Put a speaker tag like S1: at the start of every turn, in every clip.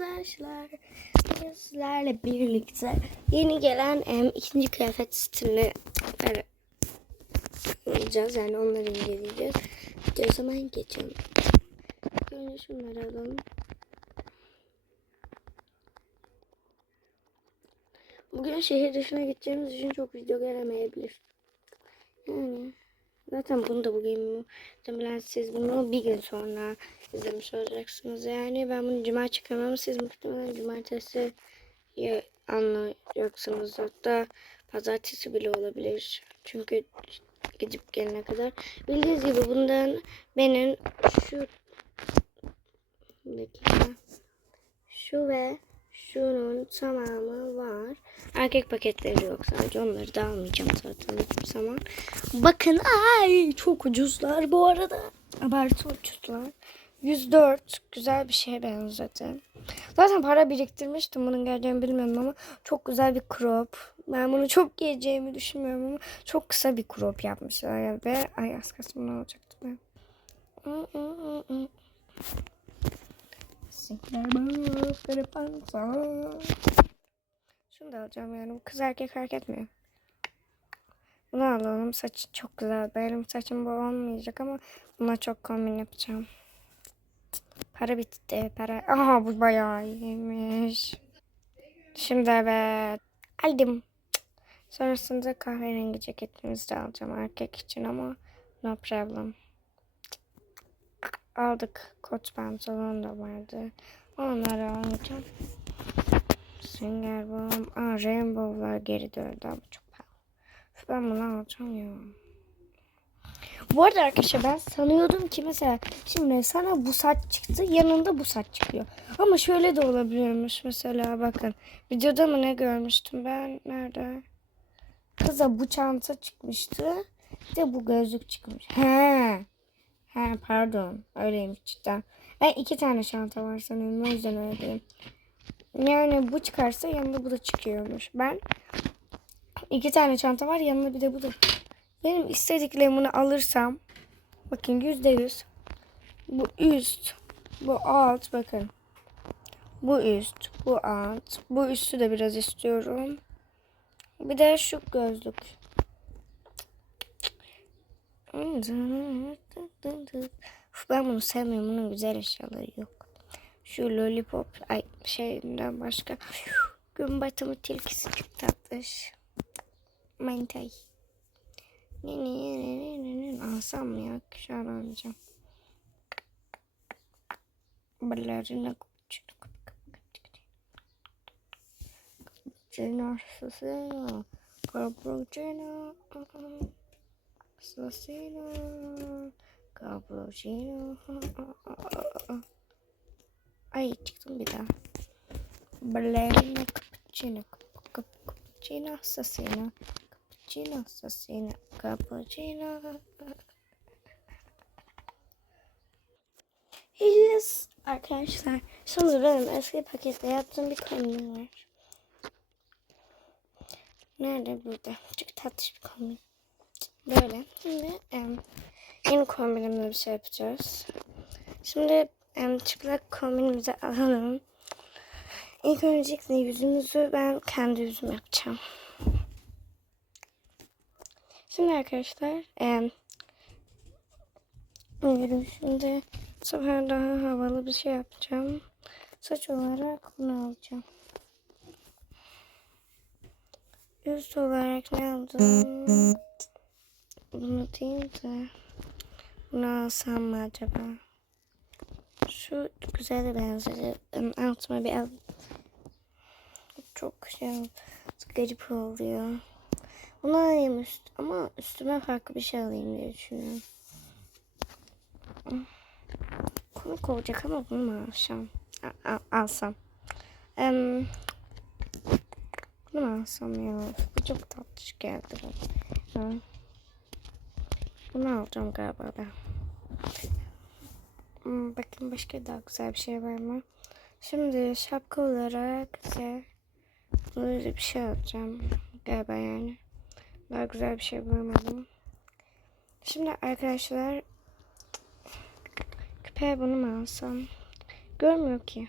S1: arkadaşlar. Bugün sizlerle birlikte yeni gelen em, ikinci kıyafet stilini alacağız. Yani onları inceleyeceğiz. Hadi o zaman geçelim. Önce şunları alalım. Bugün şehir dışına gideceğimiz için çok video gelemeyebilir. Yani zaten bunu da bugün muhtemelen siz bunu bir gün sonra izlemiş olacaksınız. Yani ben bunu cuma çıkıyorum ama siz muhtemelen cumartesi ya anlayacaksınız. Hatta pazartesi bile olabilir. Çünkü gidip gelene kadar. Bildiğiniz gibi bundan benim şu dakika. Şu ve şunun tamamı var. Erkek paketleri yok sadece. Onları da almayacağım zaten hiçbir zaman. Bakın ay çok ucuzlar bu arada. Abartı ucuzlar. 104 güzel bir şeye benziyor zaten. Zaten para biriktirmiştim bunun geleceğini bilmiyorum ama çok güzel bir crop. Ben bunu çok giyeceğimi düşünmüyorum ama çok kısa bir crop yapmışlar ya ve ay az kalsın bunu alacaktım ben. Şunu da alacağım yani kız erkek fark etmiyor. Bunu alalım. Saç çok güzel. Benim saçım bu olmayacak ama buna çok kombin yapacağım. Para bitti. Para. Aha bu bayağı iyiymiş. Şimdi evet. Aldım. Sonrasında kahverengi ceketimizi de alacağım erkek için ama no problem. Aldık. Kot pantolon da vardı. Onları alacağım. Sünger Bomb. Aa Rainbow'lar geri döndü ama çok pahalı. Ben bunu alacağım ya. Bu arada arkadaşlar ben sanıyordum ki mesela şimdi sana bu saç çıktı yanında bu saç çıkıyor. Ama şöyle de olabiliyormuş mesela bakın. Videoda mı ne görmüştüm ben? Nerede? Kıza bu çanta çıkmıştı. Bir de bu gözlük çıkmış. He. He pardon. Öyleymiş cidden. Ben iki tane çanta var sanıyorum. O yüzden öyleyim. Yani bu çıkarsa yanında bu da çıkıyormuş. Ben iki tane çanta var yanında bir de bu da. Benim istediklerimi alırsam bakın yüzde yüz bu üst bu alt bakın bu üst bu alt bu üstü de biraz istiyorum. Bir de şu gözlük. Uf, ben bunu sevmiyorum. Bunun güzel eşyaları yok. Şu lollipop ay şeyinden başka. Gün batımı tilkisi çok tatlış. Mentay. Ne ne ne ne ne ne alsam mı ya? Şu an alacağım. Ballerina Cappuccino, Cappuccino, Cappuccino, Assassino, Cappuccino. Ay çıktım bir daha. Ballerina cappuccino, cappuccino assassino, cappuccino assassino, cappuccino. Yes. Arkadaşlar şimdi benim eski pakette yaptığım bir kombin var. Nerede burada? Çok tatlış bir kombin. Böyle. Şimdi em, yeni kombinimle bir şey yapacağız. Şimdi em, çıplak kombinimizi alalım. İlk öncelikle yüzümüzü ben kendi yüzüm yapacağım. Şimdi arkadaşlar em, yürüyüşümde bu daha havalı bir şey yapacağım. Saç olarak bunu alacağım. Üst olarak ne aldım? Bunu değil de bunu alsam mı acaba? Şu güzel benzedi. Altıma bir al. Çok şey garip oluyor. Bunu alayım üst ama üstüme farklı bir şey alayım diye düşünüyorum. Komik olacak ama bunu mu alsam? A- a- alsam. Em, bunu mu alsam ya? Bu çok tatlış geldi bana. Ha. Bunu alacağım galiba ben. Hmm, bakın başka daha güzel bir şey var mı? Şimdi şapka olarak size böyle bir şey alacağım. Galiba yani. Daha güzel bir şey bulamadım. Şimdi arkadaşlar küpe bunu mu alsam? Görmüyor ki.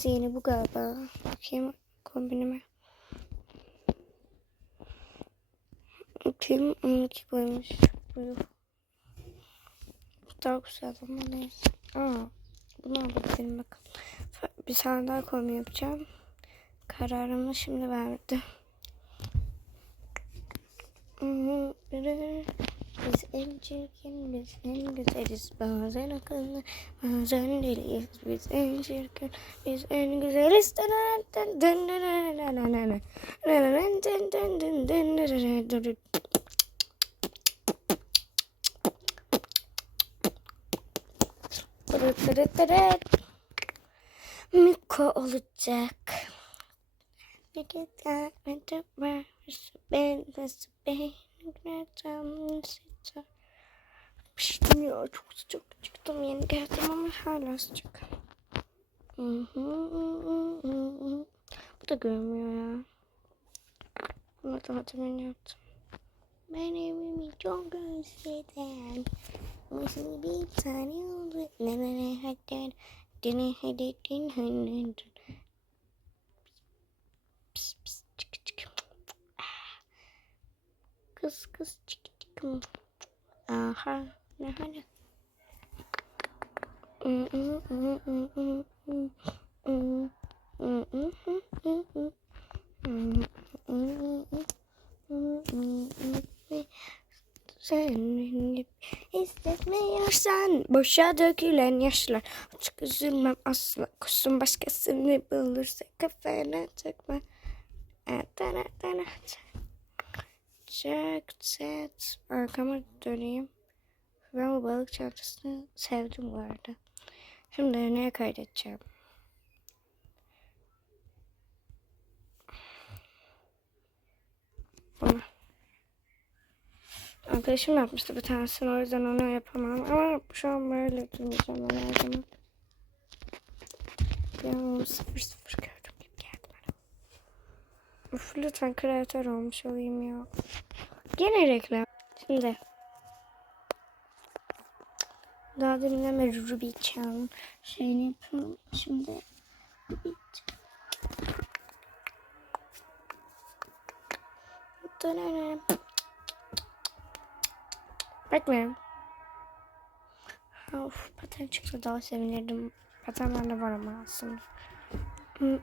S1: Hangisi yeni bu galiba? Bakayım kombinime. Kim 12 koymuş. Bu daha güzel ama neyse. Aa, bunu alabilirim bakalım. Bir tane daha kombin yapacağım. Kararımı şimdi verdim. Biz en çirkin, biz en güzeliz. Bazen akıllı, bazen deliyiz. Biz en çirkin, biz en güzeliz. Miko olacak. You get that, I don't worry, it's a bit, it's a bit, it's a bit sıcak. Piştim ya çok sıcak çıktım yeni geldim ama hala sıcak. Bu da görmüyor ya. Bunu da hatırlayın yaptım. Ben evimi çok özledim. Nasıl bir tane oldu. Ne ne ne hadi. Dene hadi din hadi. Pis pis çık çık. Kız kız çık çık. Aha ne hadi. Sen hissetmiyorsan boşa dökülen yaşlar Açık üzülmem asla kusum başkasını bulursa kafana takma Dana dana Çak set Arkama döneyim. Ben bu balık çantasını sevdim bu arada. Şimdi neye kaydedeceğim? Bunu. Arkadaşım yapmıştı bir tanesini o yüzden onu yapamam. Ama şu an böyle durmayacağım ben her zaman. Gördüm gibi geldi. bana. Uf lütfen kreatör olmuş olayım ya. Gene reklam. Şimdi. Daha deminden beri Ruby Chan şeyini yapıyorum. Şimdi Chan. Bekleyin. Of paten çıksa daha sevinirdim. Paten bende var ama aslında. Evet.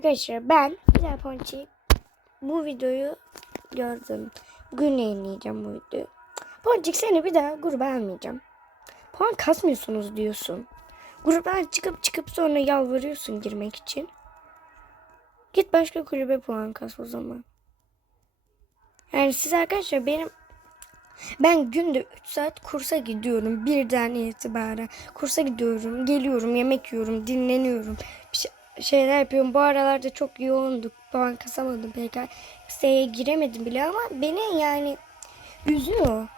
S1: Arkadaşlar ben Güzel Ponçik bu videoyu gördüm. Bugün yayınlayacağım bu videoyu. Ponçik seni bir daha gruba almayacağım. Puan kasmıyorsunuz diyorsun. Gruptan çıkıp çıkıp sonra yalvarıyorsun girmek için. Git başka kulübe puan kas o zaman. Yani siz arkadaşlar benim ben günde 3 saat kursa gidiyorum birden itibaren. Kursa gidiyorum, geliyorum, yemek yiyorum, dinleniyorum. Bir şey, şeyler yapıyorum. Bu aralarda çok yoğunduk. Puan kasamadım. Siteye giremedim bile ama beni yani üzüyor.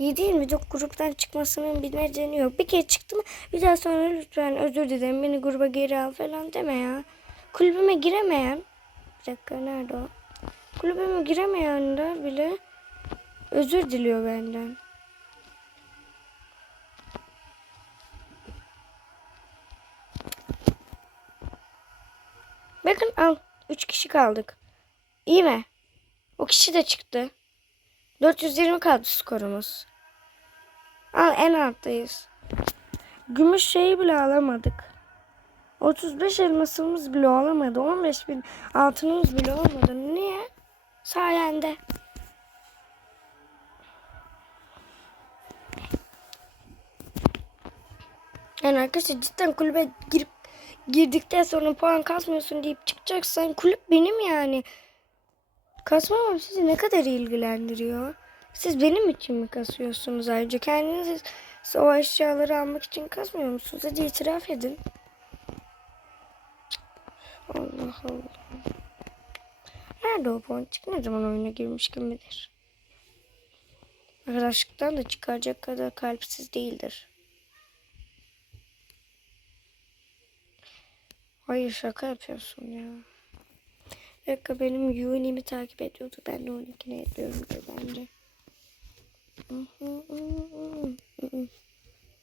S1: 7-24 gruptan çıkmasının bir nedeni yok. Bir kere çıktım bir daha sonra lütfen özür dilerim beni gruba geri al falan deme ya. Kulübüme giremeyen bir dakika nerede o? Kulübüme giremeyen de bile özür diliyor benden. Bakın al. 3 kişi kaldık. İyi mi? O kişi de çıktı. 420 kaldı skorumuz. Al en alttayız. Gümüş şeyi bile alamadık. 35 elmasımız bile olamadı. 15 bin altınımız bile olmadı. Niye? Sayende. Yani arkadaşlar cidden kulübe girip girdikten sonra puan kasmıyorsun deyip çıkacaksan kulüp benim yani. Kasmamam sizi ne kadar ilgilendiriyor? Siz benim için mi kasıyorsunuz ayrıca? Kendiniz o eşyaları almak için kasmıyor musunuz? Hadi itiraf edin. Allah Allah. Nerede o ponçik? Ne zaman oyuna girmiş kim bilir. Arkadaşlıktan da çıkaracak kadar kalpsiz değildir. Hayır şaka yapıyorsun ya. Bir benim Uni'mi takip ediyordu. Ben de onunkini ediyorumdur bence.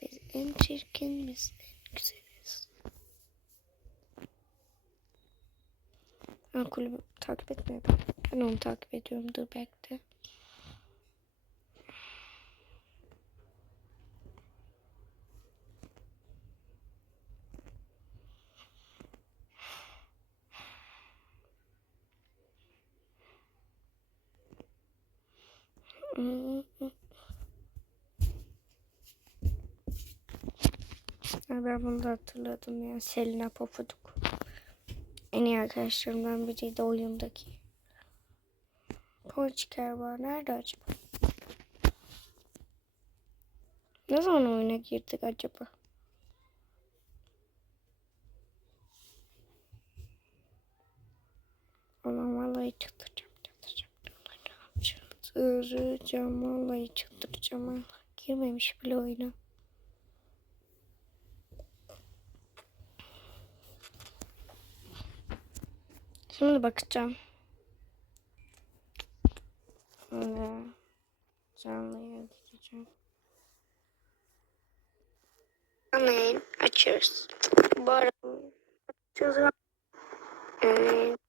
S1: Biz en çirkin, biz en güzeliz. Ben kulübü takip etmiyorum. Ben onu takip ediyorum. Dur bekle. Ben bunu da hatırladım ya. Selina Pofuduk. En iyi arkadaşlarımdan biriydi oyundaki. Ponçiker var. Nerede acaba? Ne zaman oyuna girdik acaba? Ulan vallahi çıldıracağım. Çıldıracağım. Vallahi çıldıracağım. Girmemiş bile oyuna. Şimdi bakacağım. Şimdi canlıya gideceğim. Canlı açıyoruz. Bu arada açıyoruz. Evet.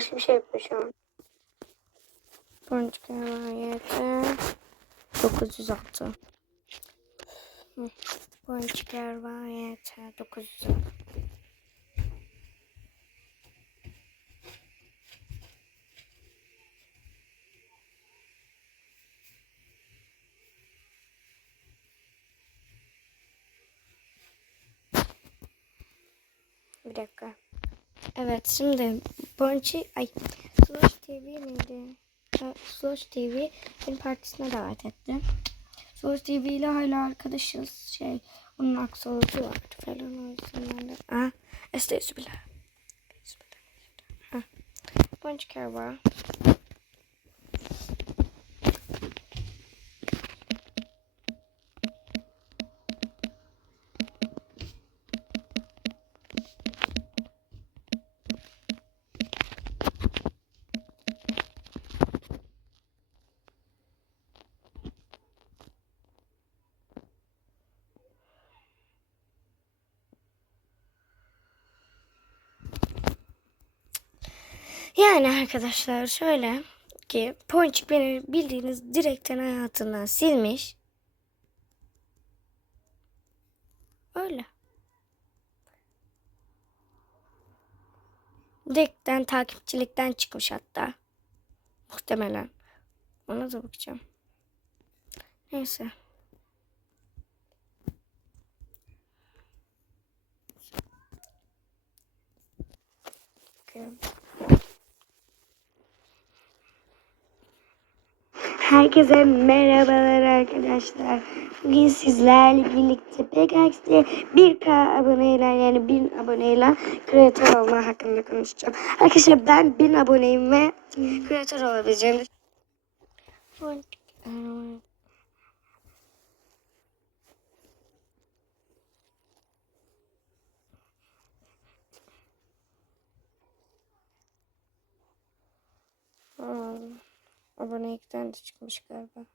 S1: Başka bir şey yapıyor şu an. Boncuk hayatı. 906. Boncuklar var yeter 906. Bir dakika. Evet şimdi Bonchi ay Slosh TV miydi? Slosh TV benim partisine davet etti. Slosh TV ile hala arkadaşız. Şey onun aksolotlu vardı falan o yüzden de. Ah estağfurullah. Ha. Bonchi var. Yani arkadaşlar şöyle ki Ponçik beni bildiğiniz direkten hayatından silmiş. Öyle. Direkten takipçilikten çıkmış hatta. Muhtemelen. Ona da bakacağım. Neyse. Bakıyorum. Herkese merhabalar arkadaşlar. Bugün sizlerle birlikte PKX'de 1K aboneyle yani 1000 aboneyle kreatör olma hakkında konuşacağım. Arkadaşlar ben 1000 aboneyim ve kreatör olabileceğim. Hmm. Abonelikten de çıkmış galiba.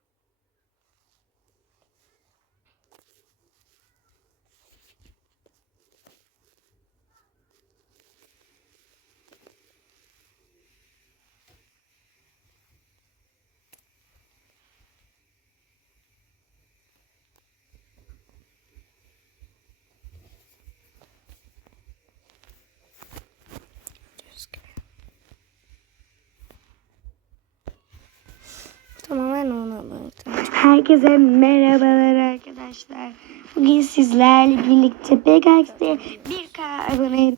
S1: Herkese merhabalar arkadaşlar. Bugün sizlerle birlikte Pegax'te 1K abone